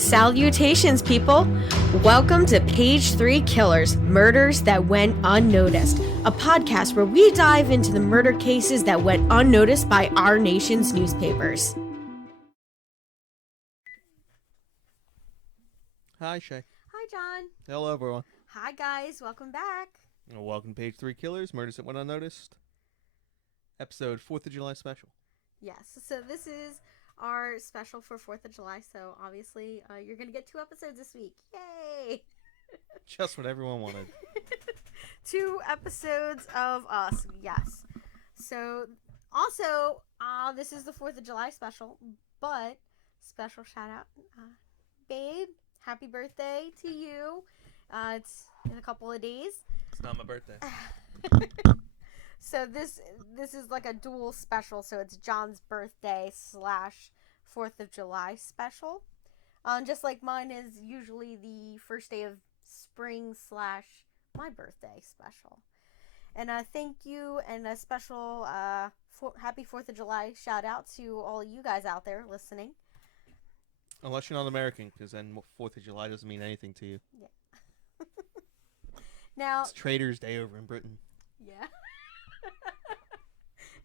Salutations, people! Welcome to Page 3 Killers, Murders That Went Unnoticed, a podcast where we dive into the murder cases that went unnoticed by our nation's newspapers. Hi, Shay. Hi, John. Hello, everyone. Hi, guys. Welcome back. And welcome to Page 3 Killers, Murders That Went Unnoticed, episode 4th of July special. Yes, so this is our special for 4th of July, so obviously you're going to get 2 episodes this week. Yay! Just what everyone wanted. 2 episodes of us, yes. So, also, this is the 4th of July special, but special shout out, babe, happy birthday to you. It's in a couple of days. It's not my birthday. So this is like a dual special, so it's John's birthday / 4th of July special. Just like mine is usually the first day of spring / my birthday special. And thank you, and a special happy 4th of July shout out to all of you guys out there listening. Unless you're not American, because then 4th of July doesn't mean anything to you. Yeah. Now it's Traitors' Day over in Britain. Yeah.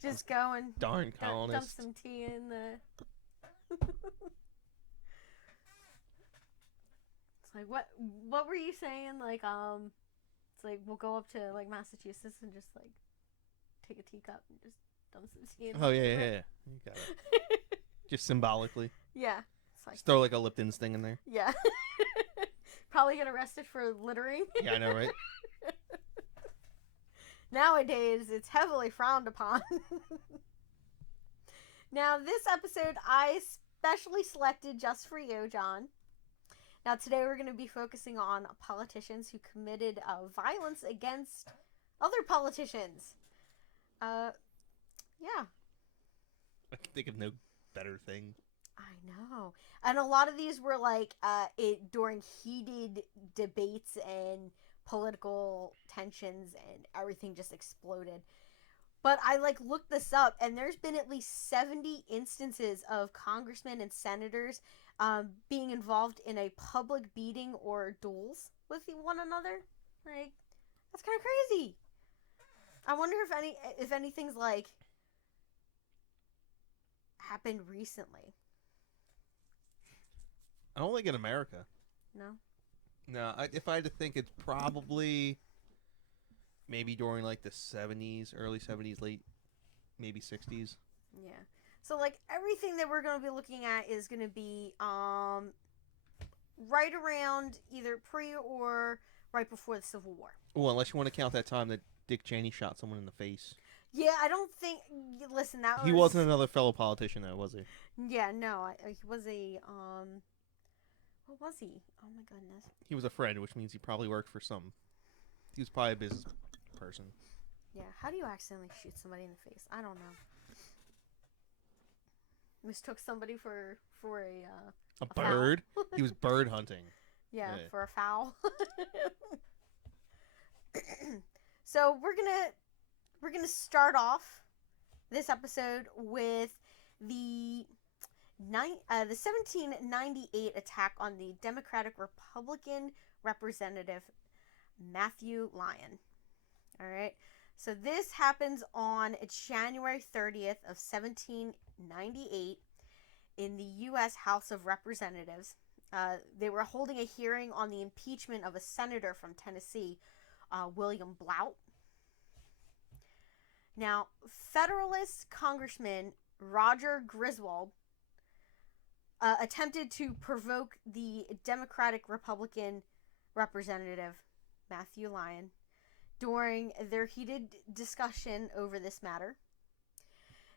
Just go and darn dump colonists. some tea in the. It's like what were you saying? Like it's like we'll go up to like Massachusetts and just like take a teacup and just dump some tea in. Oh yeah. You got it. Just symbolically. Yeah. It's like, just throw like a Lipton's thing in there. Yeah. Probably get arrested for littering. Yeah, I know, right? Nowadays, it's heavily frowned upon. Now, this episode I specially selected just for you, John. Now, today we're going to be focusing on politicians who committed violence against other politicians. Yeah. I can think of no better thing. I know. And a lot of these were like during heated debates and political tensions, and everything just exploded. But I looked this up, and there's been at least 70 instances of congressmen and senators being involved in a public beating or duels with one another. Like, that's kind of crazy. I wonder if anything's like happened recently. I don't think in America. No. No, if I had to think, it's probably maybe during like the 70s, early 70s, late maybe 60s. Yeah. So everything that we're going to be looking at is going to be right around either pre or right before the Civil War. Well, unless you want to count that time that Dick Cheney shot someone in the face. Yeah, I don't think. Listen, He wasn't another fellow politician, though, was he? Yeah, no, he was a What was he? Oh my goodness. He was a friend, which means he probably worked for some. He was probably a business person. Yeah, how do you accidentally shoot somebody in the face? I don't know. Mistook somebody for a bird. He was bird hunting. Yeah, for a fowl. So we're gonna start off this episode with the 1798 attack on the Democratic Republican Representative Matthew Lyon. All right. So this happens on January 30th of 1798 in the U.S. House of Representatives. They were holding a hearing on the impeachment of a senator from Tennessee, William Blount. Now, Federalist Congressman Roger Griswold attempted to provoke the Democratic Republican Representative Matthew Lyon during their heated discussion over this matter.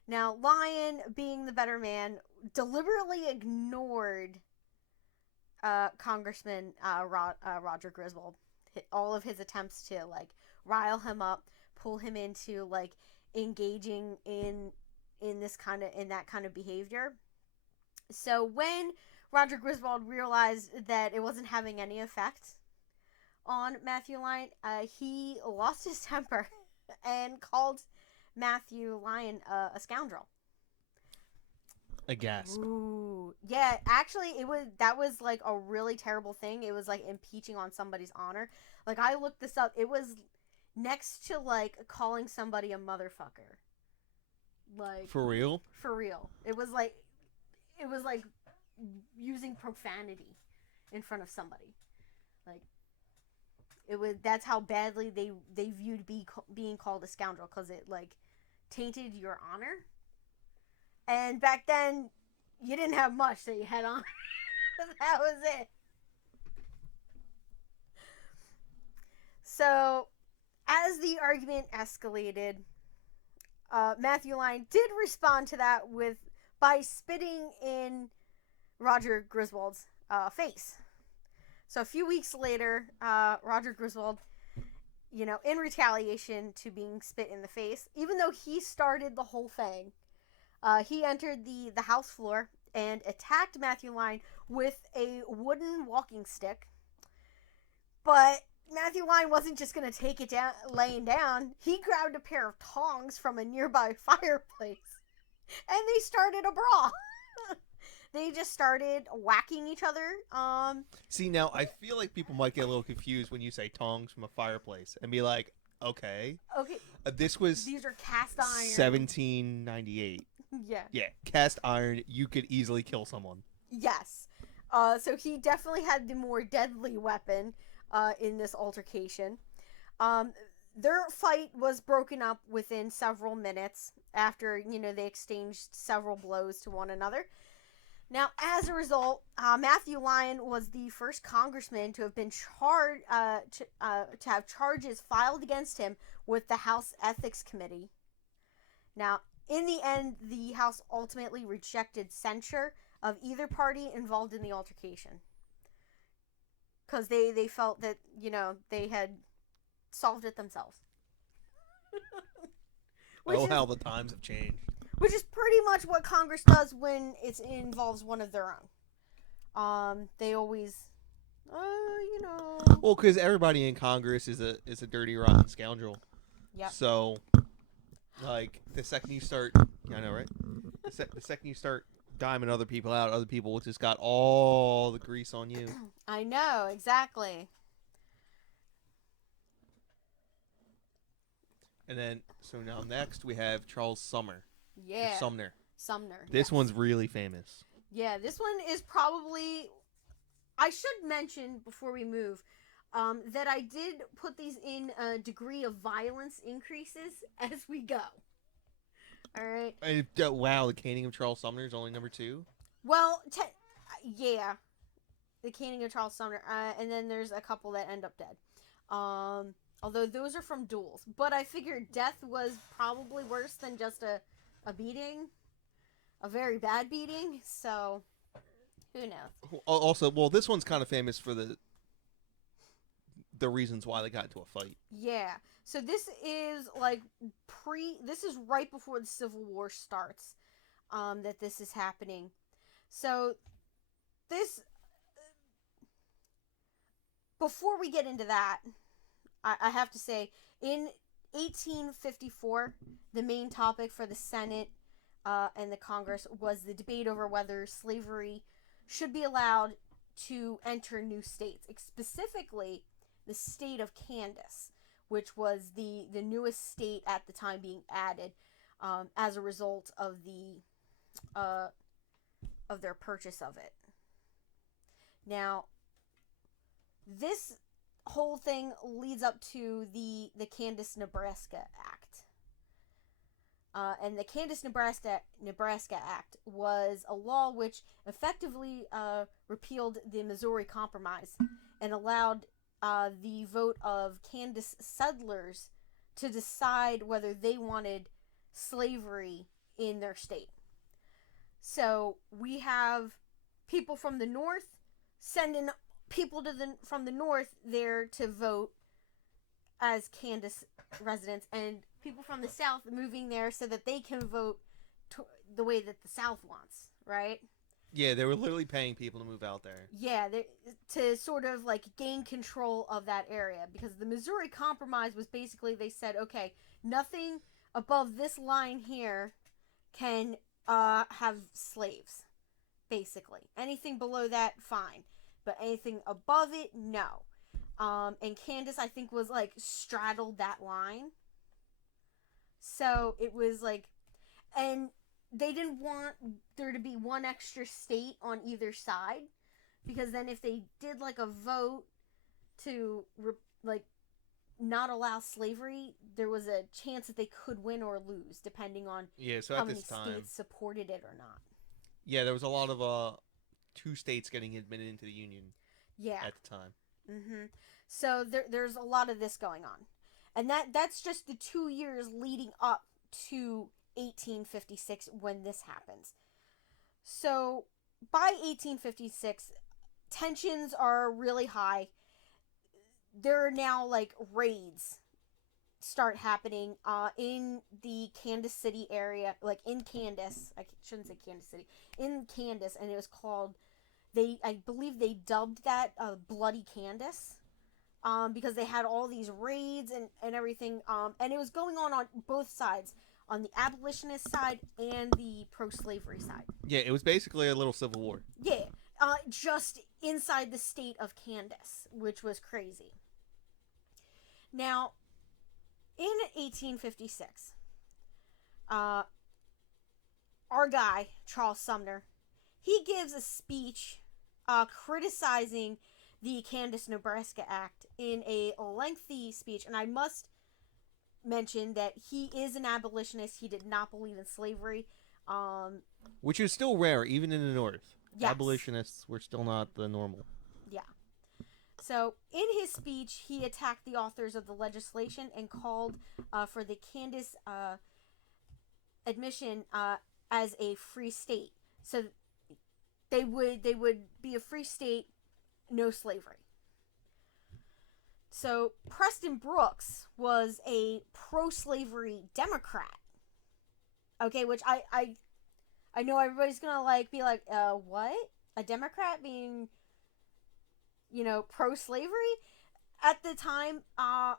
Now, Lyon, being the better man, deliberately ignored Congressman Roger Griswold. All of his attempts to rile him up, pull him into engaging in that kind of behavior. So when Roger Griswold realized that it wasn't having any effect on Matthew Lyon, he lost his temper and called Matthew Lyon a scoundrel. aghast. Ooh, yeah. Actually, that was like a really terrible thing. It was like impeaching on somebody's honor. Like I looked this up. It was next to like calling somebody a motherfucker. Like For real? for real. It was like using profanity in front of somebody. Like it was. That's how badly they viewed being called a scoundrel because it like tainted your honor. And back then, you didn't have much that you had on. That was it. So, as the argument escalated, Matthew Lyon did respond to that with by spitting in Roger Griswold's face. So a few weeks later, Roger Griswold, in retaliation to being spit in the face, even though he started the whole thing, he entered the house floor and attacked Matthew Lyon with a wooden walking stick. But Matthew Lyon wasn't just going to take it down, laying down. He grabbed a pair of tongs from a nearby fireplace, and they started a brawl. They just started whacking each other. See, now I feel like people might get a little confused when you say tongs from a fireplace and be like, okay. Okay, This was these are cast iron. 1798. Yeah. Yeah, cast iron, you could easily kill someone. Yes. So he definitely had the more deadly weapon in this altercation. Their fight was broken up within several minutes after, they exchanged several blows to one another. Now, as a result, Matthew Lyon was the first congressman to have been charged, to have charges filed against him with the House Ethics Committee. Now, in the end, the House ultimately rejected censure of either party involved in the altercation. Because they felt that, they had solved it themselves. How the times have changed. Which is pretty much what Congress does when it involves one of their own. They always, Well, because everybody in Congress is a dirty, rotten scoundrel. Yep. So, like, the second you start, I know, right? The second you start diming other people out, other people just got all the grease on you. I know, exactly. And then, so now next we have Charles Sumner. Yeah. Sumner. Sumner. This yes. one's really famous. Yeah, this one is probably. I should mention before we move that I did put these in a degree of violence increases as we go. All right. Wow, the caning of Charles Sumner is only number 2? Well, yeah. The caning of Charles Sumner. And then there's a couple that end up dead. Although those are from duels. But I figured death was probably worse than just a beating. A very bad beating. So, who knows? Also, well, this one's kind of famous for the reasons why they got into a fight. Yeah. So this is like this is right before the Civil War starts, that this is happening. So this, before we get into that, I have to say, in 1854, the main topic for the Senate and the Congress was the debate over whether slavery should be allowed to enter new states, specifically the state of Kansas, which was the newest state at the time being added as a result of their purchase of it. Now, this whole thing leads up to the Kansas-Nebraska Act. And the Kansas-Nebraska Act was a law which effectively repealed the Missouri Compromise and allowed the vote of Kansas settlers to decide whether they wanted slavery in their state. So we have people from the north sending people from the north there to vote as Kansas residents, and people from the south moving there so that they can vote the way that the South wants, right? Yeah, they were literally paying people to move out there. Yeah, to sort of like gain control of that area, because the Missouri Compromise was basically, they said, okay, nothing above this line here can have slaves, basically. Anything below that, fine. But anything above it, no. And Candace, I think, was like straddled that line. So it was like, and they didn't want there to be one extra state on either side, because then if they did like a vote to like not allow slavery, there was a chance that they could win or lose depending on Yeah, so how at many this time, states supported it or not. yeah, there was a lot of two states getting admitted into the union Yeah. at the time. Mm-hmm. So there's a lot of this going on, and that's just the 2 years leading up to 1856 when this happens. So by 1856, tensions are really high. There are now like raids start happening in the Kansas City area, like in Candace. I shouldn't say Kansas City, in Candace, and it was called. I believe they dubbed that Bloody Candace, because they had all these raids and everything, and it was going on both sides, on the abolitionist side and the pro-slavery side. Yeah, it was basically a little civil war. Yeah, just inside the state of Candace, which was crazy. Now, in 1856, our guy, Charles Sumner, he gives a speech criticizing the Kansas Nebraska Act in a lengthy speech. And I must mention that he is an abolitionist. He did not believe in slavery. Which is still rare, even in the North. Yes. Abolitionists were still not the normal. Yeah. So, in his speech, he attacked the authors of the legislation and called for the Kansas admission as a free state. So, they would be a free state, no slavery. So, Preston Brooks was a pro-slavery Democrat. Okay, which I know everybody's gonna like be like, what? A Democrat being, pro-slavery? At the time,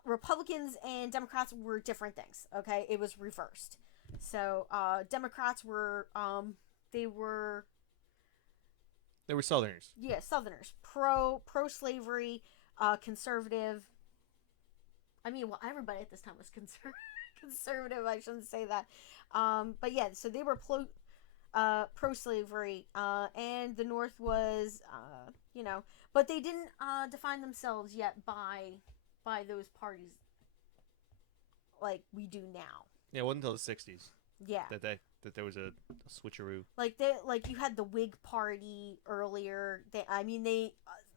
Republicans and Democrats were different things. Okay, it was reversed. So Democrats were they were Southerners. Yeah, Southerners, pro-slavery, conservative. I mean, well, everybody at this time was conservative. I shouldn't say that. But yeah, so they were pro-slavery, and the North was, but they didn't define themselves yet by those parties like we do now. Yeah, it wasn't until the 60s. Yeah. That there was a switcheroo. Like you had the Whig Party earlier.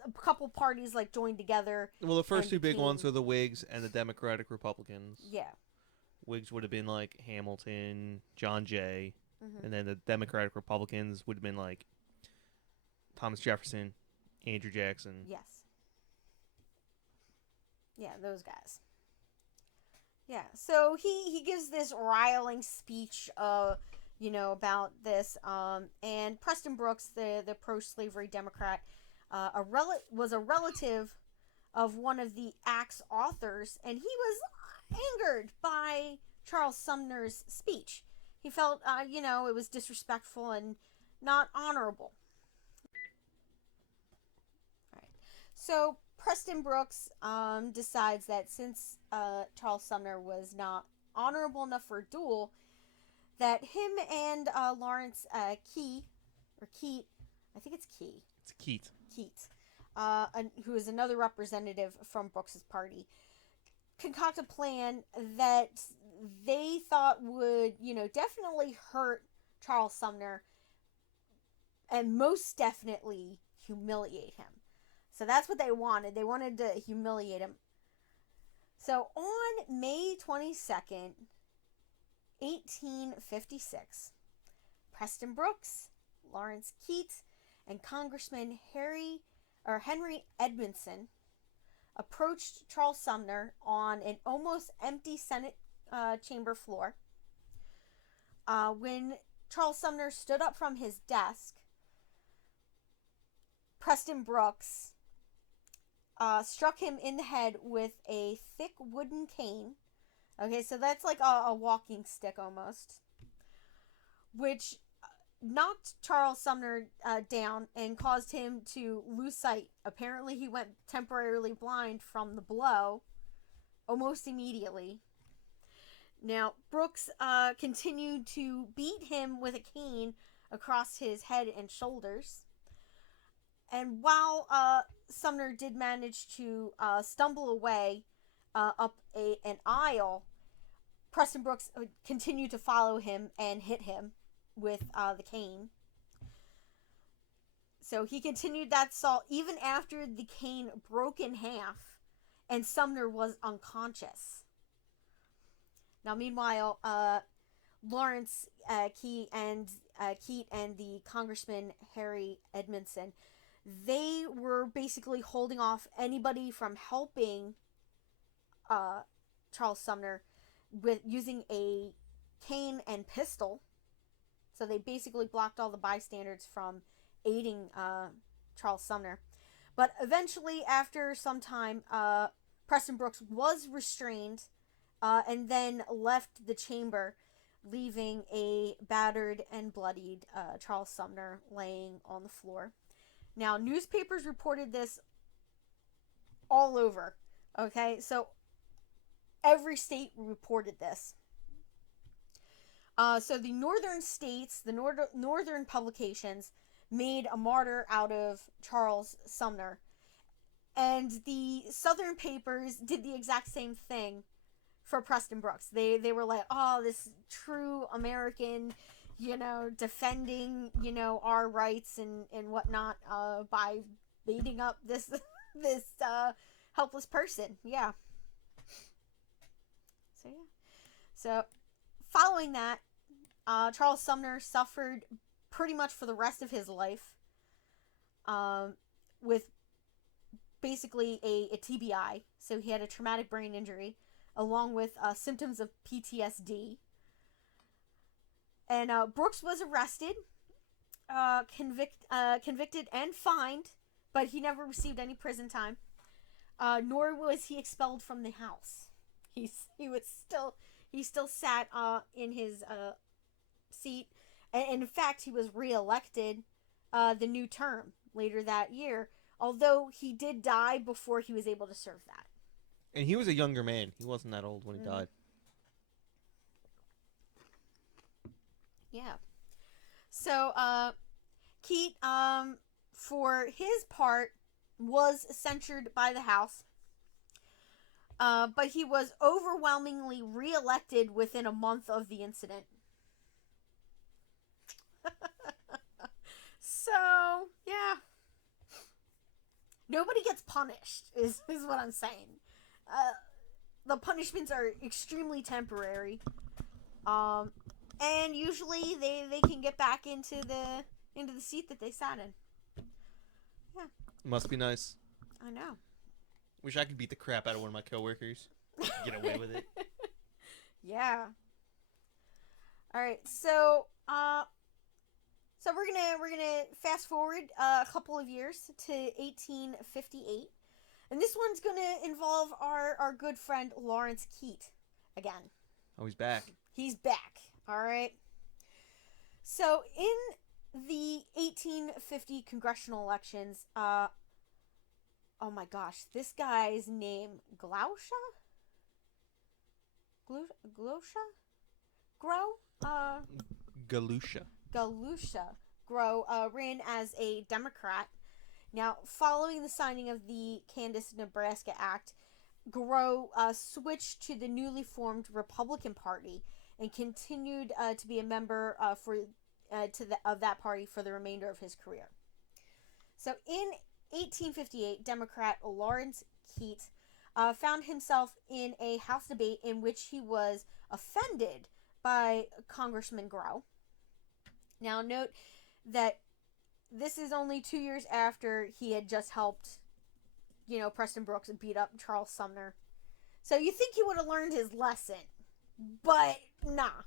A couple parties like joined together. Well, the first two big ones were the Whigs and the Democratic Republicans. Yeah. Whigs would have been like Hamilton, John Jay, and then the Democratic Republicans would have been like Thomas Jefferson, Andrew Jackson. Yes. Yeah, those guys. Yeah, so he gives this riling speech, about this, and Preston Brooks, the pro-slavery Democrat, was a relative of one of the Act's authors, and he was angered by Charles Sumner's speech. He felt, it was disrespectful and not honorable. All right. So Preston Brooks decides that since Charles Sumner was not honorable enough for a duel, that him and Lawrence Keat, I think it's Key. It's Keat. Who is another representative from Brooks's party, concoct a plan that they thought would, definitely hurt Charles Sumner and most definitely humiliate him. So that's what they wanted. They wanted to humiliate him. So on May 22nd, 1856, Preston Brooks, Lawrence Keat, and Congressman Henry Edmondson approached Charles Sumner on an almost empty Senate chamber floor. When Charles Sumner stood up from his desk, Preston Brooks struck him in the head with a thick wooden cane. Okay, so that's like a walking stick almost. Which knocked Charles Sumner down and caused him to lose sight. Apparently, he went temporarily blind from the blow almost immediately. Now, Brooks continued to beat him with a cane across his head and shoulders. And while Sumner did manage to stumble away up an aisle, Preston Brooks continued to follow him and hit him with the cane. So he continued that assault even after the cane broke in half and Sumner was unconscious. Now, meanwhile, Lawrence Keat and the Congressman Harry Edmondson, they were basically holding off anybody from helping Charles Sumner with using a cane and pistol. So they basically blocked all the bystanders from aiding Charles Sumner. But eventually, after some time, Preston Brooks was restrained and then left the chamber, leaving a battered and bloodied Charles Sumner laying on the floor. Now, newspapers reported this all over. Okay, so every state reported this. So the northern states, the northern publications, made a martyr out of Charles Sumner. And the southern papers did the exact same thing for Preston Brooks. They were like, oh, this true American, defending, our rights and whatnot by beating up this helpless person. Yeah. So following that, Charles Sumner suffered pretty much for the rest of his life with basically a TBI. So he had a traumatic brain injury along with symptoms of PTSD. And Brooks was arrested, convicted and fined, but he never received any prison time. Nor was he expelled from the house. He still sat in his seat, and in fact, he was reelected the new term later that year. Although he did die before he was able to serve that. And he was a younger man. He wasn't that old when he died. Yeah. So, Keat, for his part, was censured by the House. But he was overwhelmingly reelected within a month of the incident. So, yeah. Nobody gets punished, is what I'm saying. The punishments are extremely temporary. And usually they can get back into the seat that they sat in. Yeah. Must be nice. I know. Wish I could beat the crap out of one of my coworkers. Get away with it. Yeah. All right. So we're gonna fast forward a couple of years to 1858, and this one's gonna involve our good friend Lawrence Keat again. Oh, he's back. He's back. All right. So in the 1850 congressional elections, oh my gosh, this guy's name, Galusha? Galusha Grow ran as a Democrat. Now, following the signing of the Kansas-Nebraska Act, Grow switched to the newly formed Republican Party and continued to be a member of that party for the remainder of his career. So, in 1858, Democrat Lawrence Keat found himself in a House debate in which he was offended by Congressman Grow. Now, note that this is only 2 years after he had just helped, Preston Brooks beat up Charles Sumner. So you think he would have learned his lesson, but nah.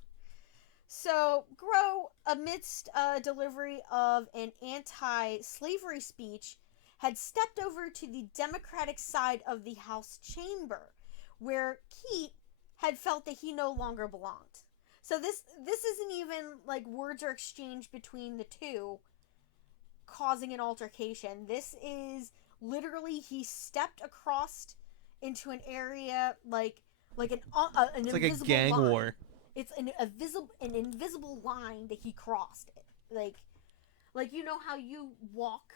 So Grow, amidst a delivery of an anti-slavery speech, had stepped over to the Democratic side of the House chamber, where Keat had felt that he no longer belonged. So this isn't even like words are exchanged between the two causing an altercation. This is literally he stepped across into an area like an It's like a invisible gang line. war. It's an invisible line that he crossed. Like you know how you walk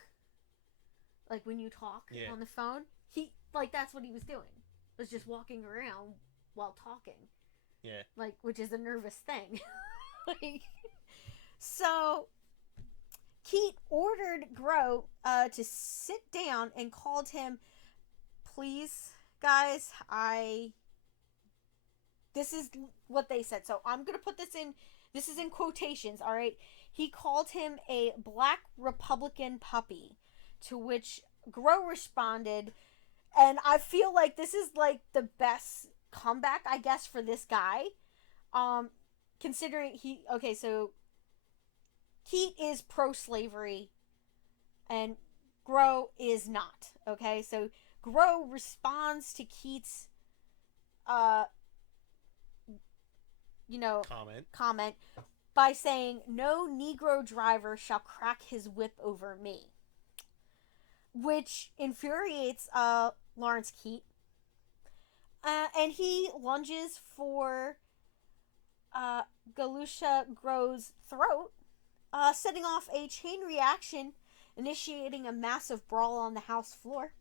like when you talk Yeah. on the phone? He like that's what he was doing. Was just walking around while talking. Yeah. Like which is a nervous thing. like so Keat ordered Grow to sit down and called him, please, guys, this is what they said. So I'm going to put this is in quotations, all right? He called him a black Republican puppy, to which Grow responded, and I feel like this is like the best comeback, I guess, for this guy. Considering so Keat is pro-slavery and Grow is not. Okay, so Grow responds to Keat's, uh, comment by saying, "No Negro driver shall crack his whip over me," which infuriates Lawrence Keat, and he lunges for Galusha Grow's throat, setting off a chain reaction, initiating a massive brawl on the House floor.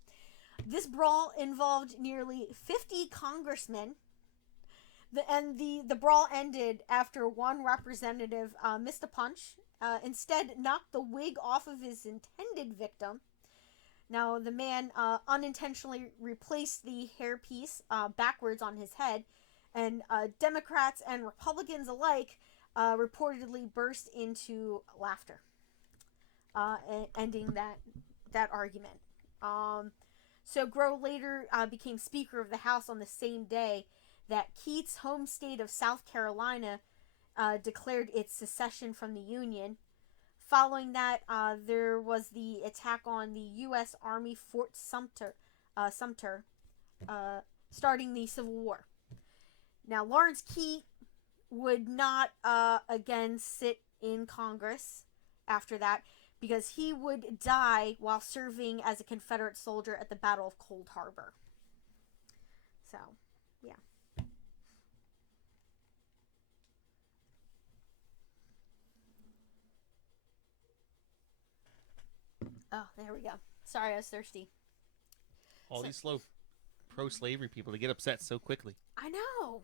This brawl involved nearly 50 congressmen, the brawl ended after one representative missed a punch, instead knocked the wig off of his intended victim. Now, the man unintentionally replaced the hairpiece backwards on his head, and Democrats and Republicans alike reportedly burst into laughter, ending that argument. So Grow later became Speaker of the House on the same day that Keat's home state of South Carolina declared its secession from the Union. Following that, there was the attack on the U.S. Army Fort Sumter, starting the Civil War. Now, Lawrence Keat would not again sit in Congress after that because he would die while serving as a Confederate soldier at the Battle of Cold Harbor. So, yeah. Oh, there we go. Sorry, I was thirsty. All these slow pro-slavery people to get upset so quickly. I know.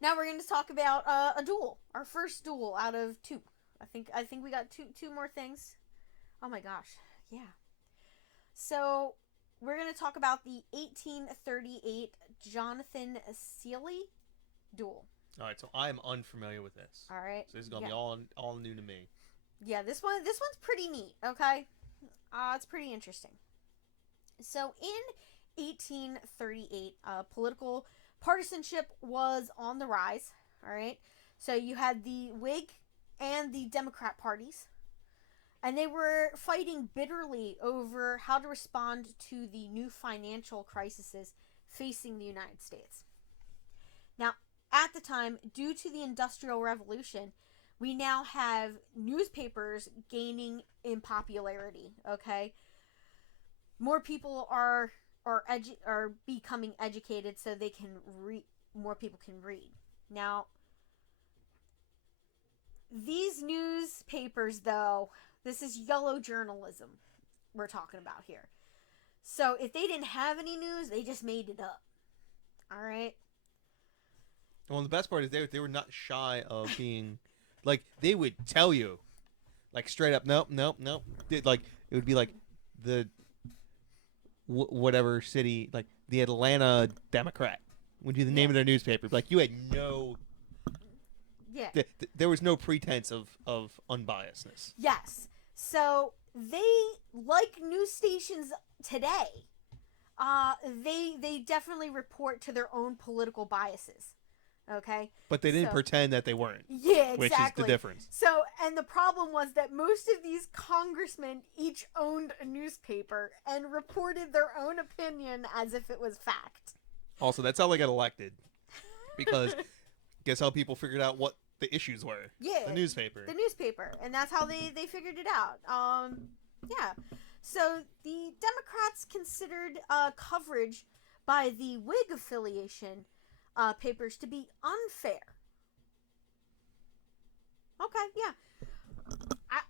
Now we're going to talk about a duel. Our first duel out of two. I think we got two more things. Oh my gosh. Yeah. So we're going to talk about the 1838 Jonathan Seeley duel. All right, so I'm unfamiliar with this. All right. So this is gonna be all new to me. Yeah, this one's pretty neat. Okay, it's pretty interesting. So in 1838, political partisanship was on the rise. All right, so you had the Whig and the Democrat parties, and they were fighting bitterly over how to respond to the new financial crises facing the United States. Now, at the time, due to the Industrial Revolution, we now have newspapers gaining in popularity. Okay, more people are becoming educated, so they can read. More people can read. Now, these newspapers, though, this is yellow journalism we're talking about here. So if they didn't have any news, they just made it up. All right. Well, the best part is they were not shy of being, like, they would tell you, like, straight up, nope. Like, it would be like the whatever city, like the Atlanta Democrat would be the name of their newspaper. Like, you had no. Yeah. There was no pretense of unbiasedness. Yes. So they, like news stations today, they definitely report to their own political biases. Okay. But they didn't pretend that they weren't. Yeah, exactly. Which is the difference. So, and the problem was that most of these congressmen each owned a newspaper and reported their own opinion as if it was fact. Also, that's how they got elected. because guess how people figured out what the issues were? Yeah, The newspaper. The newspaper, and that's how they figured it out. Yeah. So the Democrats considered coverage by the Whig affiliation papers to be unfair. Okay, yeah,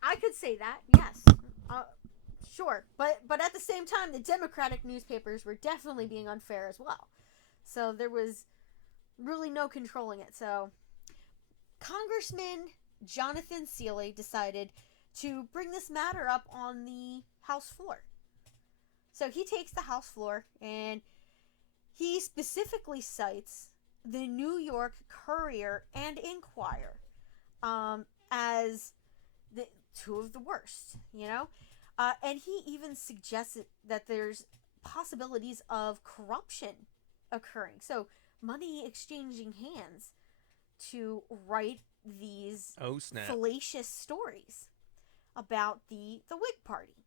I could say that. Yes, sure, but at the same time, the Democratic newspapers were definitely being unfair as well. So there was really no controlling it. So Congressman Jonathan Seeley decided to bring this matter up on the House floor. So he takes the House floor and he specifically cites the New York Courier and Inquirer as the two of the worst, you know? And he even suggested that there's possibilities of corruption occurring. So money exchanging hands to write these fallacious stories about the Whig Party.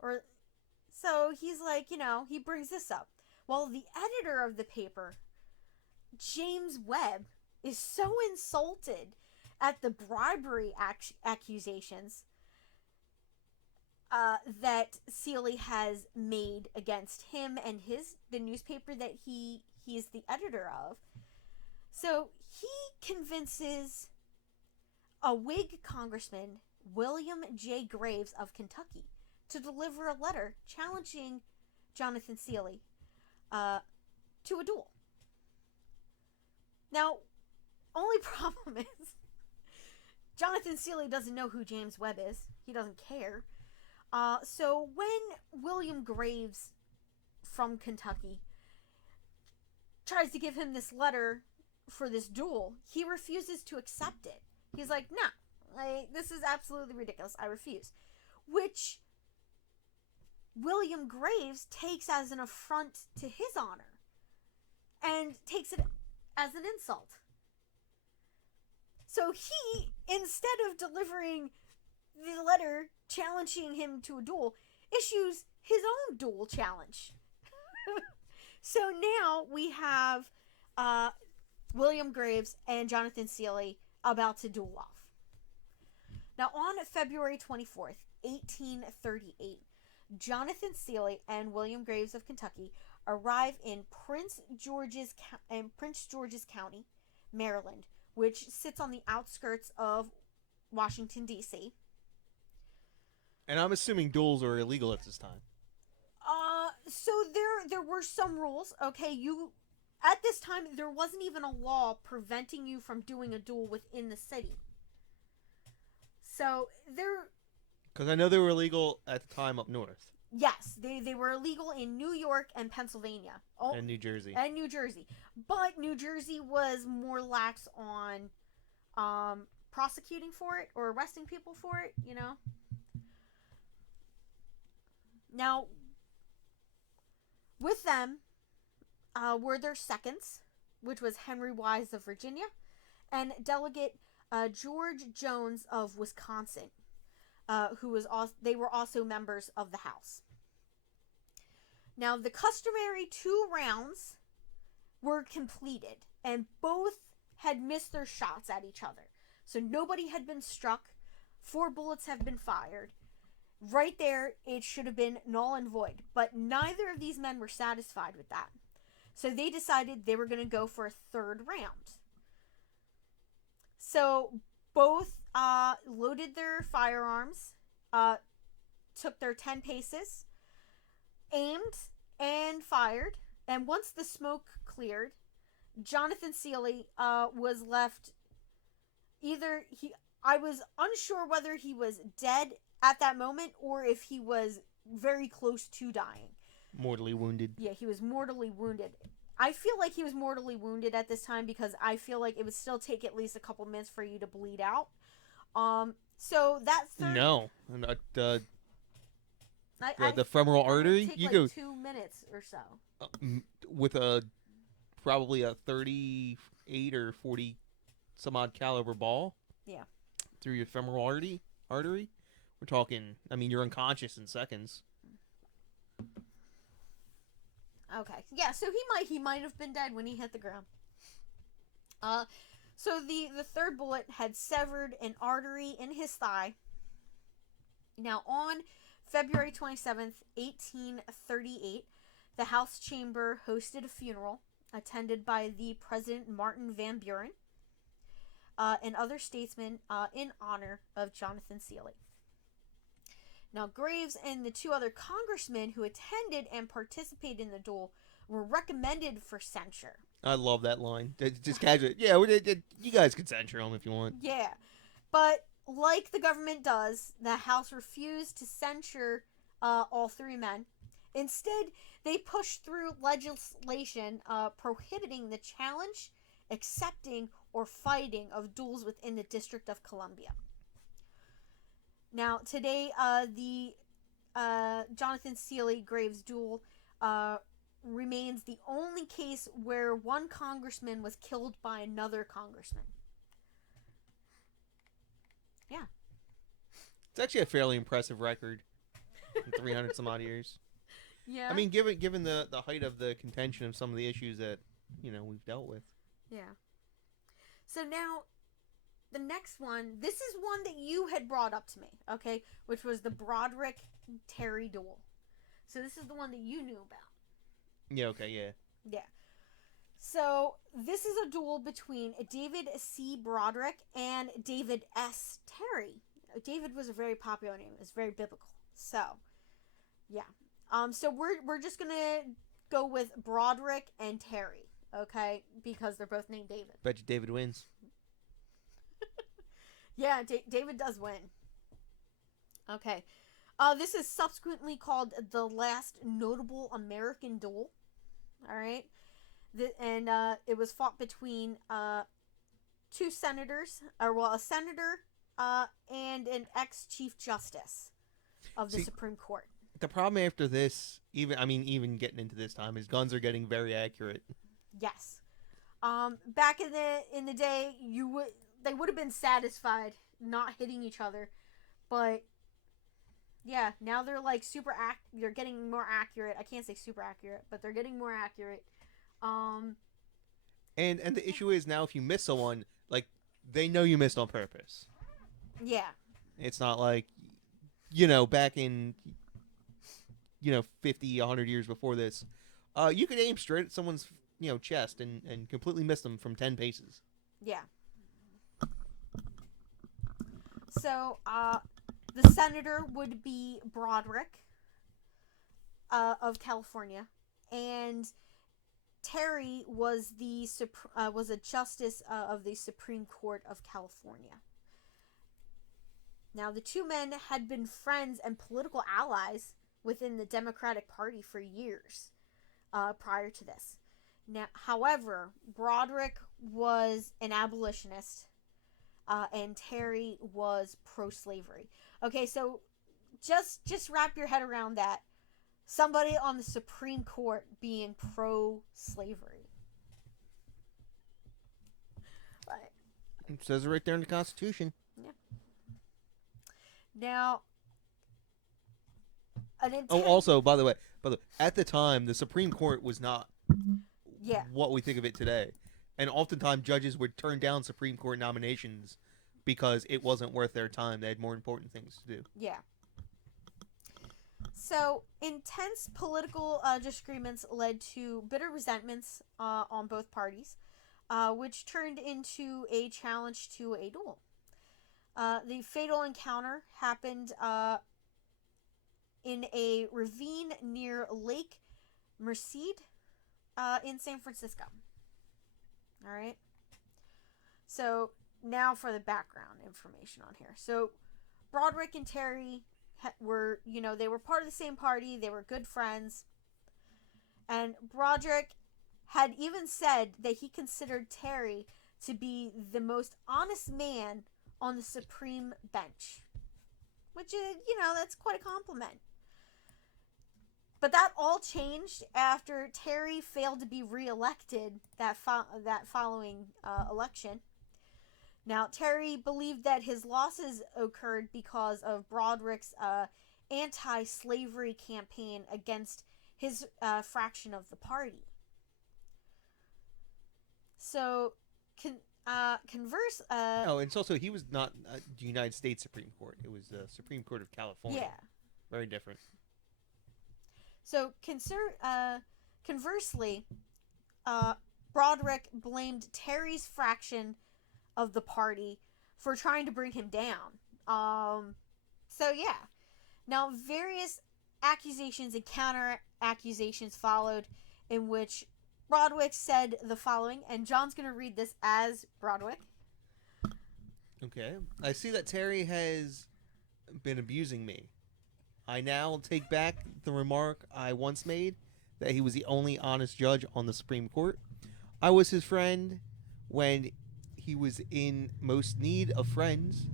Or so he's like, he brings this up. Well, the editor of the paper, James Webb, is so insulted at the bribery accusations that Seeley has made against him and the newspaper that he is the editor of. So he convinces a Whig congressman, William J. Graves of Kentucky, to deliver a letter challenging Jonathan Seeley to a duel. Now, only problem is Jonathan Seeley doesn't know who James Webb is. He doesn't care. So when William Graves from Kentucky tries to give him this letter for this duel, he refuses to accept it. He's like, nah, this is absolutely ridiculous. I refuse. Which William Graves takes as an affront to his honor and takes it as an insult. So he, instead of delivering the letter challenging him to a duel, issues his own duel challenge. So now we have William Graves and Jonathan Seeley about to duel off. Now on February 24th, 1838, Jonathan Seeley and William Graves of Kentucky arrive in Prince George's County, Maryland, which sits on the outskirts of Washington, D.C. And I'm assuming duels are illegal at this time. So there were some rules. Okay, at this time there wasn't even a law preventing you from doing a duel within the city. So because I know they were illegal at the time up north. Yes, they were illegal in New York and Pennsylvania. And New Jersey. But New Jersey was more lax on prosecuting for it or arresting people for it, Now, with them were their seconds, which was Henry Wise of Virginia, and Delegate George Jones of Wisconsin, they were also members of the House. Now, the customary 2 rounds were completed, and both had missed their shots at each other. So nobody had been struck. 4 bullets have been fired. Right there, it should have been null and void. But neither of these men were satisfied with that. So they decided they were going to go for a 3rd round. So both loaded their firearms, took their 10 paces, aimed, and fired. And once the smoke cleared, Jonathan Seeley was left I was unsure whether he was dead at that moment or if he was very close to dying. Mortally wounded. Yeah, he was mortally wounded. I feel like he was mortally wounded at this time because I feel like it would still take at least a couple minutes for you to bleed out. So that third... No. The femoral artery? Take like 2 minutes or so. With probably a 38 or 40 some odd caliber ball. Yeah. Through your femoral artery. We're talking, you're unconscious in seconds. Okay. Yeah, so he might have been dead when he hit the ground. Uh so the third bullet had severed an artery in his thigh. Now on February 27th, 1838, the House chamber hosted a funeral attended by the President Martin Van Buren and other statesmen in honor of Jonathan Seeley. Now, Graves and the two other congressmen who attended and participated in the duel were recommended for censure. I love that line. Just casual. Yeah, you guys can censure them if you want. Yeah, but like the government does, the House refused to censure all three men. Instead, they pushed through legislation prohibiting the challenge, accepting, or fighting of duels within the District of Columbia. Now, today, the Jonathan Seeley Graves duel remains the only case where one congressman was killed by another congressman. Yeah. It's actually a fairly impressive record in 300 some odd years. Yeah. I mean, given the height of the contention of some of the issues that we've dealt with. Yeah. So now, the next one, this is one that you had brought up to me, okay, which was the Broderick Terry duel. So this is the one that you knew about. Yeah. Okay. Yeah. Yeah. So this is a duel between David C. Broderick and David S. Terry. David was a very popular name. It's very biblical. So, yeah. So we're just gonna go with Broderick and Terry, okay? Because they're both named David. Bet you David wins. Yeah, David does win. Okay. This is subsequently called the last notable American duel. All right. And it was fought between two senators, a senator and an ex-chief justice of the Supreme Court. The problem after this, even getting into this time, is guns are getting very accurate. Yes. Back in the day, they would have been satisfied not hitting each other, but yeah, now they're like they're getting more accurate. I can't say super accurate, but they're getting more accurate. And the issue is now if you miss someone, like they know you missed on purpose. Yeah. It's not like back in 50, 100 years before this, you could aim straight at someone's chest and completely miss them from 10 paces. Yeah. So, the senator would be Broderick of California, and Terry was a justice of the Supreme Court of California. Now, the two men had been friends and political allies within the Democratic Party for years prior to this. Now, however, Broderick was an abolitionist, and Terry was pro-slavery. Okay, so just wrap your head around that. Somebody on the Supreme Court being pro-slavery. But, it says it right there in the Constitution. Yeah. Now, also, by the way, at the time, the Supreme Court was not what we think of it today. And oftentimes, judges would turn down Supreme Court nominations because it wasn't worth their time. They had more important things to do. Yeah. So, intense political disagreements led to bitter resentments on both parties, which turned into a challenge to a duel. The fatal encounter happened in a ravine near Lake Merced in San Francisco. All right. So now for the background information on here. So Broderick and Terry were, they were part of the same party. They were good friends. And Broderick had even said that he considered Terry to be the most honest man on the Supreme Bench. Which is, that's quite a compliment. But that all changed after Terry failed to be reelected that following election. Now, Terry believed that his losses occurred because of Broderick's anti-slavery campaign against his fraction of the party. So, converse. Oh, and it's also he was not the United States Supreme Court. It was the Supreme Court of California. Yeah. Very different. So, conversely, uh, Broderick blamed Terry's fraction of the party for trying to bring him down. So yeah. Now, various accusations and counter accusations followed, in which Broderick said the following, and John's going to read this as Broderick. Okay. I see that Terry has been abusing me. I now take back the remark I once made that he was the only honest judge on the Supreme Court. I was his friend when he was in most need of friends,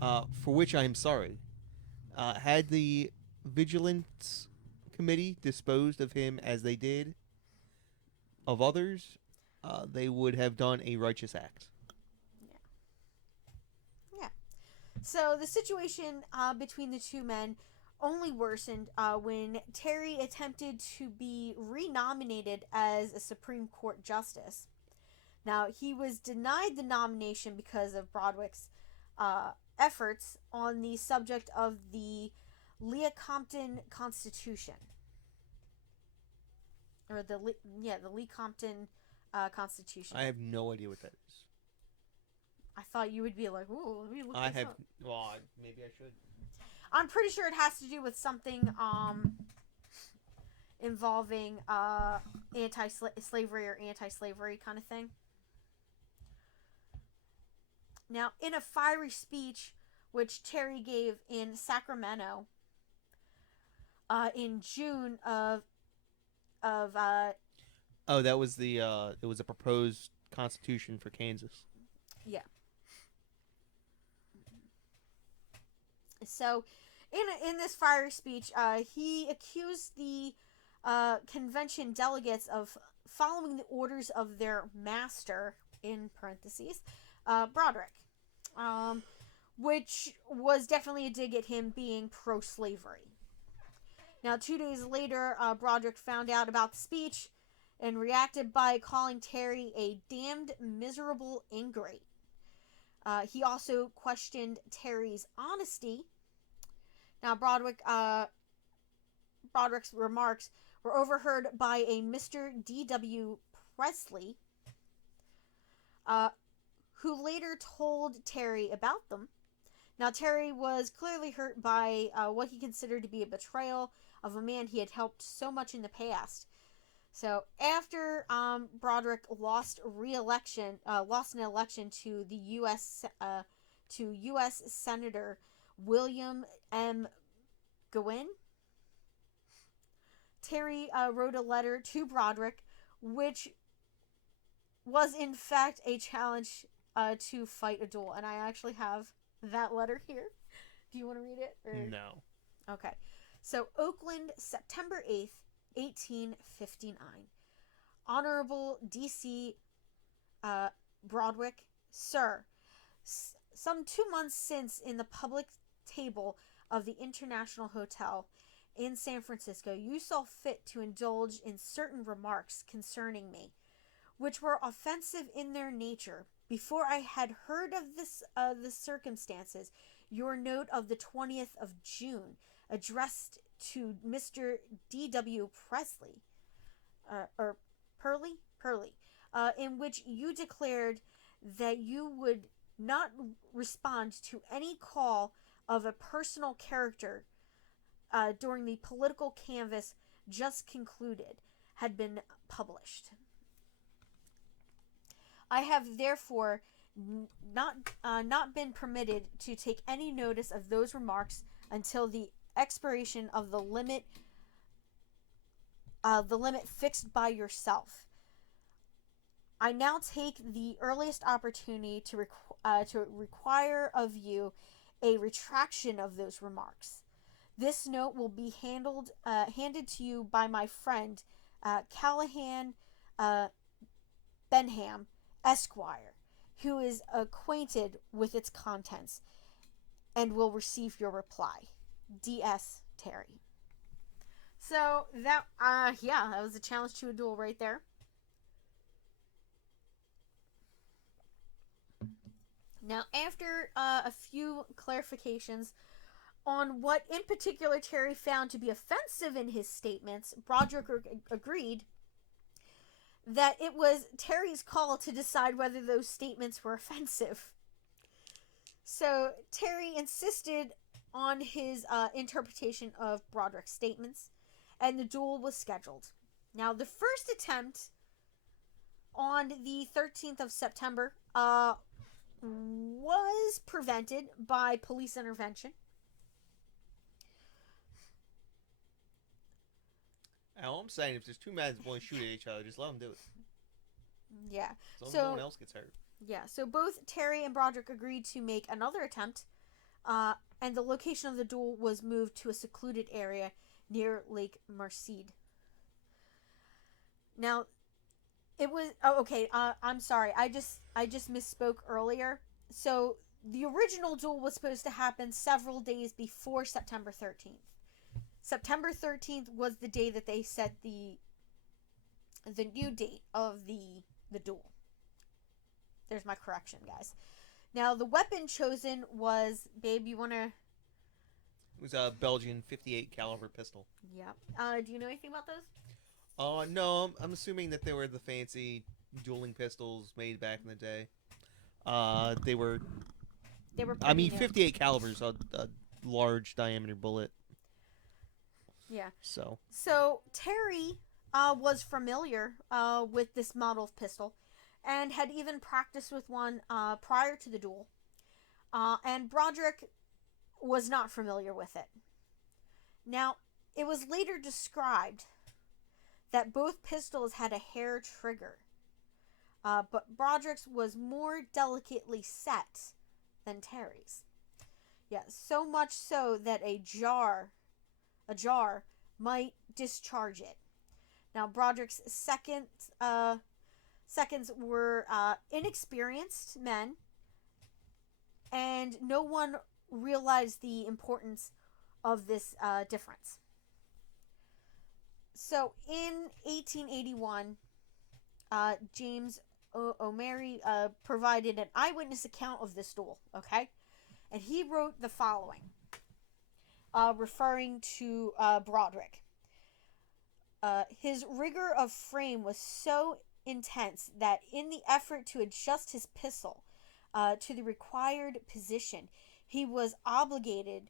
for which I am sorry. Had the Vigilance Committee disposed of him as they did of others, they would have done a righteous act. Yeah. So the situation between the two men only worsened when Terry attempted to be renominated as a Supreme Court justice. Now, he was denied the nomination because of Broderick's efforts on the subject of the Lecompton Constitution. Or the Lecompton Constitution. I have no idea what that is. I thought you would be like, ooh, let me look this up. Well, maybe I should. I'm pretty sure it has to do with something involving anti-slavery or anti-slavery kind of thing. Now, in a fiery speech which Terry gave in Sacramento in June of Oh, that was the it was a proposed constitution for Kansas. Yeah. So, in this fiery speech, he accused the convention delegates of following the orders of their master, in parentheses, Broderick, which was definitely a dig at him being pro-slavery. Now, 2 days later, Broderick found out about the speech and reacted by calling Terry a damned miserable ingrate. He also questioned Terry's honesty. Now, Broderick's remarks were overheard by a Mr. D.W. Presley, who later told Terry about them. Now, Terry was clearly hurt by what he considered to be a betrayal of a man he had helped so much in the past. So, after Broderick lost an election to the U.S. Senator William M. Gowen, Terry wrote a letter to Broderick, which was in fact a challenge to fight a duel. And I actually have that letter here. Do you want to read it? Or? No. Okay. So, Oakland, September 8th, 1859. Honorable D.C. Broderick, Sir, some 2 months since in the public table of the International Hotel in San Francisco, you saw fit to indulge in certain remarks concerning me, which were offensive in their nature. Before I had heard of the circumstances, your note of the 20th of June, addressed to Mr. D.W. Presley, or Purley, in which you declared that you would not respond to any call of a personal character during the political canvass just concluded, had been published. I have therefore not been permitted to take any notice of those remarks until the expiration of the limit fixed by yourself. I now take the earliest opportunity to require of you a retraction of those remarks. This note will be handed to you by my friend Callahan Benham, Esquire, who is acquainted with its contents, and will receive your reply. D.S. Terry. So that that was a challenge to a duel right there. Now, after a few clarifications on what in particular Terry found to be offensive in his statements, Broderick agreed that it was Terry's call to decide whether those statements were offensive. So Terry insisted on his interpretation of Broderick's statements, and the duel was scheduled. Now, the first attempt on the 13th of September was prevented by police intervention. All I'm saying, if there's two men willing to shoot at each other, just let them do it. Yeah. As long as no one else gets hurt. Yeah, so both Terry and Broderick agreed to make another attempt, and the location of the duel was moved to a secluded area near Lake Merced. Now, it was okay. I'm sorry. I just misspoke earlier. So the original duel was supposed to happen several days before September 13th. September 13th was the day that they set the new date of the duel. There's my correction, guys. Now, the weapon chosen was, babe, you want to... It was a Belgian 58 caliber pistol. Yeah. Do you know anything about those? No, I'm assuming that they were the fancy dueling pistols made back in the day. They were... I mean, 58 calibers, a large diameter bullet. Yeah. So Terry was familiar with this model of pistol, and had even practiced with one prior to the duel. And Broderick was not familiar with it. Now, it was later described that both pistols had a hair trigger, but Broderick's was more delicately set than Terry's. Yeah, so much so that a jar might discharge it. Now, Broderick's seconds were inexperienced men, and no one realized the importance of this difference. So, in 1881, James O'Mary provided an eyewitness account of this duel, okay? And he wrote the following, referring to Broderick. His rigor of frame was so intense that in the effort to adjust his pistol to the required position, he was obligated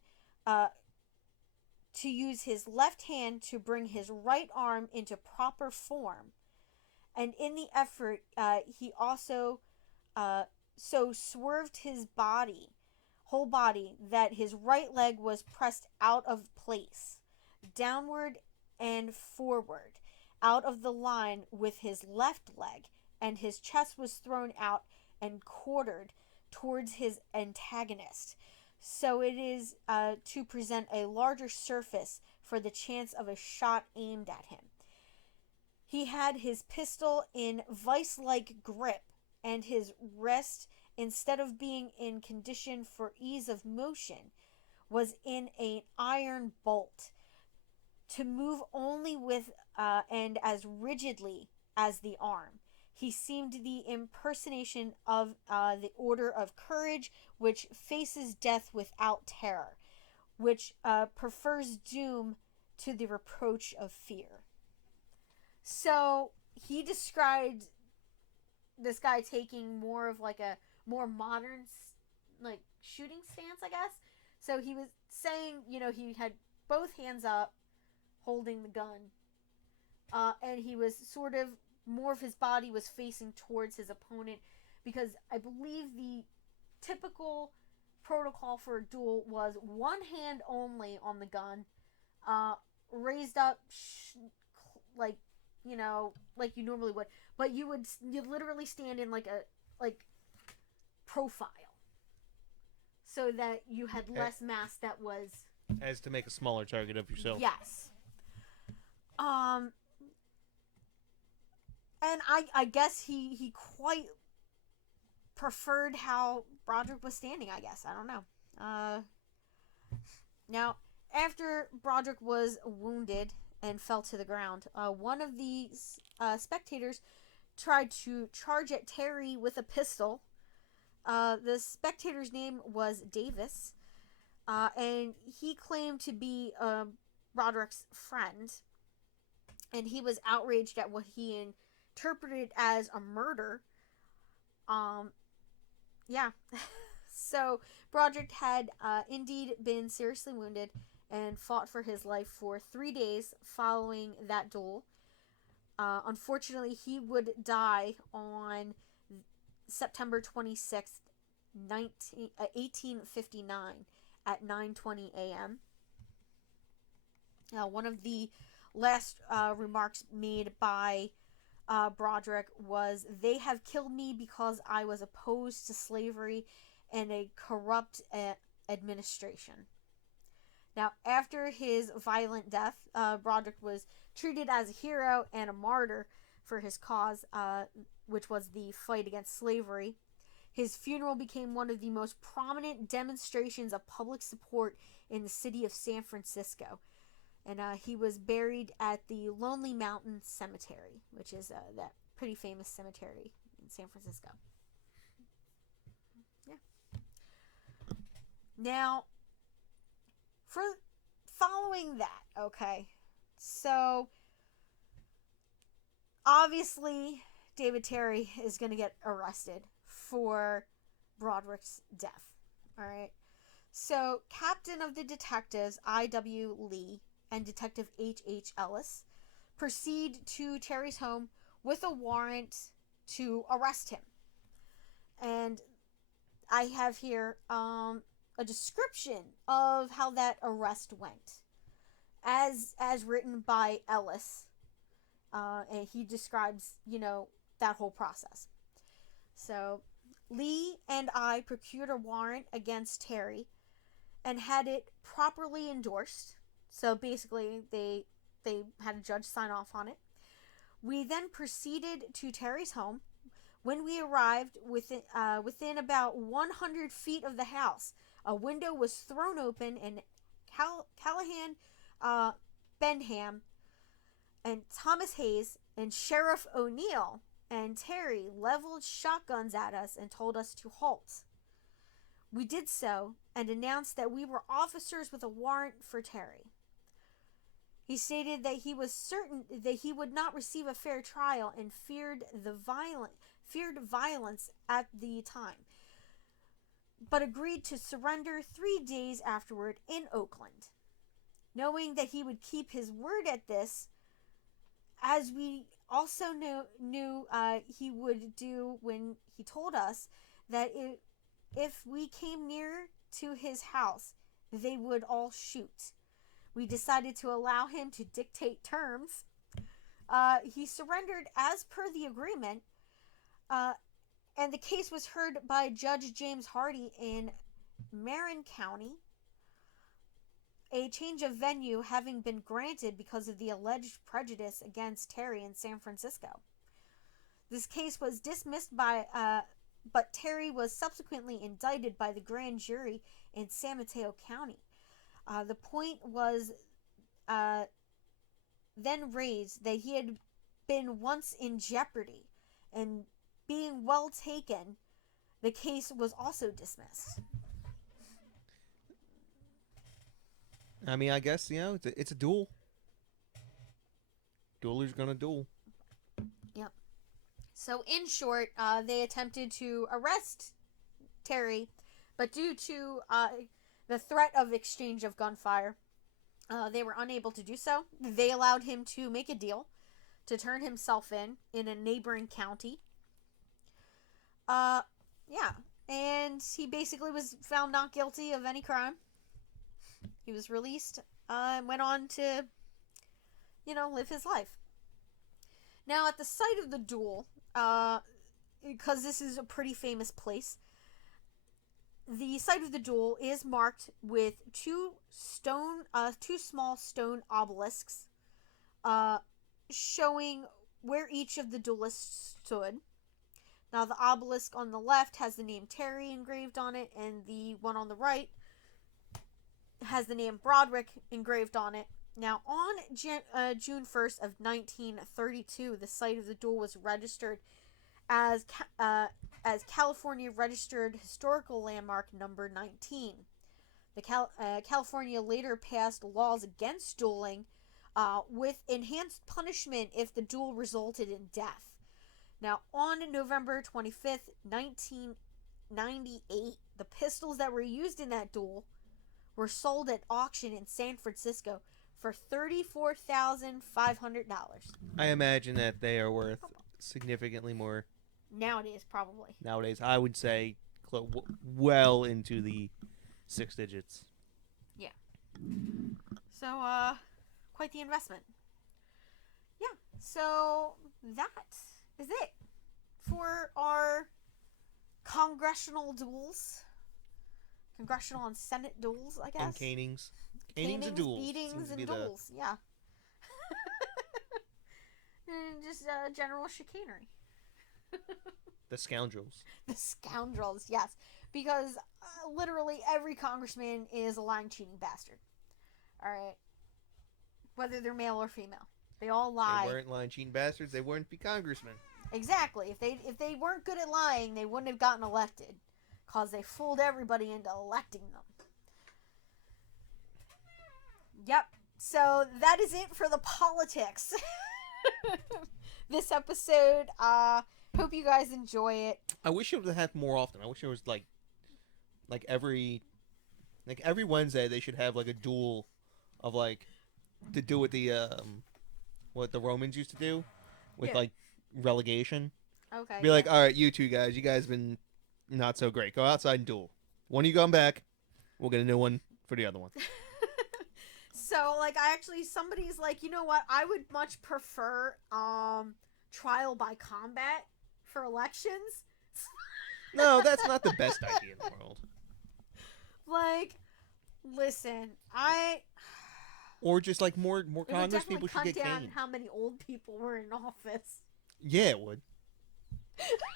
to use his left hand to bring his right arm into proper form. And in the effort, he also so swerved his whole body, that his right leg was pressed out of place, downward and forward, out of the line with his left leg, and his chest was thrown out and quartered towards his antagonist. So it is to present a larger surface for the chance of a shot aimed at him. He had his pistol in vice-like grip, and his wrist, instead of being in condition for ease of motion, was in an iron bolt, to move only with and as rigidly as the arm. He seemed the impersonation of the order of courage which faces death without terror, which prefers doom to the reproach of fear. So he described this guy taking more of like a more modern like shooting stance, I guess. So he was saying, he had both hands up holding the gun, and he was sort of, more of his body was facing towards his opponent, because I believe the typical protocol for a duel was one hand only on the gun, raised up like like you normally would, but you literally stand in like profile, so that you had less mass that was, as to make a smaller target of yourself. Yes. And I guess he quite preferred how Broderick was standing, I guess. I don't know. Now, after Broderick was wounded and fell to the ground. One of these spectators tried to charge at Terry with a pistol. The spectator's name was Davis, and he claimed to be Broderick's friend, and he was outraged at what he interpreted as a murder. Um, yeah. So Broderick had indeed been seriously wounded and fought for his life for 3 days following that duel. Unfortunately, he would die on September 26th, 1859 at 9:20 a.m. One of the last remarks made by Broderick was, "They have killed me because I was opposed to slavery and a corrupt administration." Now, after his violent death, Broderick was treated as a hero and a martyr for his cause, which was the fight against slavery. His funeral became one of the most prominent demonstrations of public support in the city of San Francisco. And he was buried at the Lonely Mountain Cemetery, which is that pretty famous cemetery in San Francisco. Yeah. Now, for following that, okay, so obviously David Terry is going to get arrested for Broderick's death. All right. So, Captain of the Detectives I.W. Lee and Detective H.H. Ellis proceed to Terry's home with a warrant to arrest him. And I have here a description of how that arrest went, as written by Ellis, and he describes, that whole process. So, Lee and I procured a warrant against Terry and had it properly endorsed. So basically, they had a judge sign off on it. We then proceeded to Terry's home. When we arrived within about 100 feet of the house, a window was thrown open, and Callahan, Benham, and Thomas Hayes, and Sheriff O'Neill and Terry leveled shotguns at us and told us to halt. We did so and announced that we were officers with a warrant for Terry. He stated that he was certain that he would not receive a fair trial and feared violence at the time, but agreed to surrender 3 days afterward in Oakland. Knowing that he would keep his word at this, as we also knew he would do when he told us that if we came near to his house, they would all shoot. We decided to allow him to dictate terms. He surrendered as per the agreement, and the case was heard by Judge James Hardy in Marin County, a change of venue having been granted because of the alleged prejudice against Terry in San Francisco. This case was dismissed but Terry was subsequently indicted by the grand jury in San Mateo County. The point was then raised that he had been once in jeopardy, and being well taken, the case was also dismissed. I mean, I guess, it's a duel. Duelers gonna duel. Yep. So, in short, they attempted to arrest Terry, but due to the threat of exchange of gunfire, they were unable to do so. They allowed him to make a deal to turn himself in a neighboring county. Yeah. And he basically was found not guilty of any crime. He was released and went on to, live his life. Now, at the site of the duel, because this is a pretty famous place, the site of the duel is marked with two small stone obelisks, showing where each of the duelists stood. Now, the obelisk on the left has the name Terry engraved on it, and the one on the right has the name Broderick engraved on it. Now, on June 1st of 1932, the site of the duel was registered as California Registered Historical Landmark Number 19. California later passed laws against dueling with enhanced punishment if the duel resulted in death. Now, on November 25th, 1998, the pistols that were used in that duel were sold at auction in San Francisco for $34,500. I imagine that they are worth significantly more Nowadays, probably. nowadays. I would say well into the 6 digits. Yeah. So, quite the investment. Yeah. So, that is it for our congressional duels. Congressional and Senate duels, I guess. And canings. Canings and duels. Beatings, and duels. Yeah. And just general chicanery. The scoundrels. The scoundrels, yes. Because literally every congressman is a lying, cheating bastard. Alright? Whether they're male or female. They all lie. They weren't lying, cheating bastards. They wouldn't be congressmen. Exactly. If they weren't good at lying, they wouldn't have gotten elected. Because they fooled everybody into electing them. Yep. So that is it for the politics. This episode. Hope you guys enjoy it. I wish it would have more often. I wish it was like every Wednesday they should have like a duel of like to do with the what the Romans used to do with like relegation. Okay. Be like, all right, you two guys, you guys been not so great. Go outside and duel. One of you come back, we'll get a new one for the other one. So like somebody's like, you know what? I would much prefer trial by combat for elections. No, that's not the best idea in the world. Like, listen, or just like more Congress people should get down caned. How many old people were in office? Yeah, it would.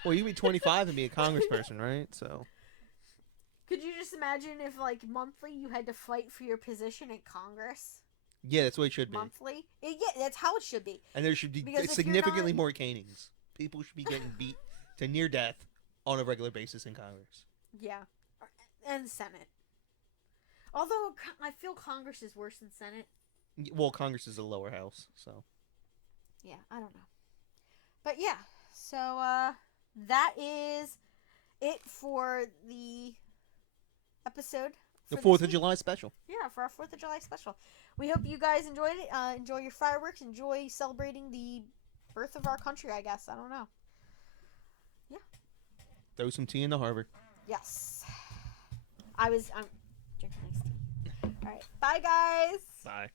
Well, you'd be 25 and be a congressperson, right? So. Could you just imagine if, like, monthly you had to fight for your position in Congress? Yeah, that's what it should be. Monthly? Yeah, that's how it should be. And there should be significantly more canings. People should be getting beat to near death on a regular basis in Congress. Yeah. And Senate. Although, I feel Congress is worse than Senate. Well, Congress is a lower house, so. Yeah, I don't know. But yeah, so, that is it for the episode. The 4th of July special. Yeah, for our 4th of July special. We hope you guys enjoyed it. Enjoy your fireworks. Enjoy celebrating the birth of our country, I guess. I don't know. Yeah. Throw some tea in the harbor. Yes. I'm drinking nice tea. All right. Bye, guys. Bye.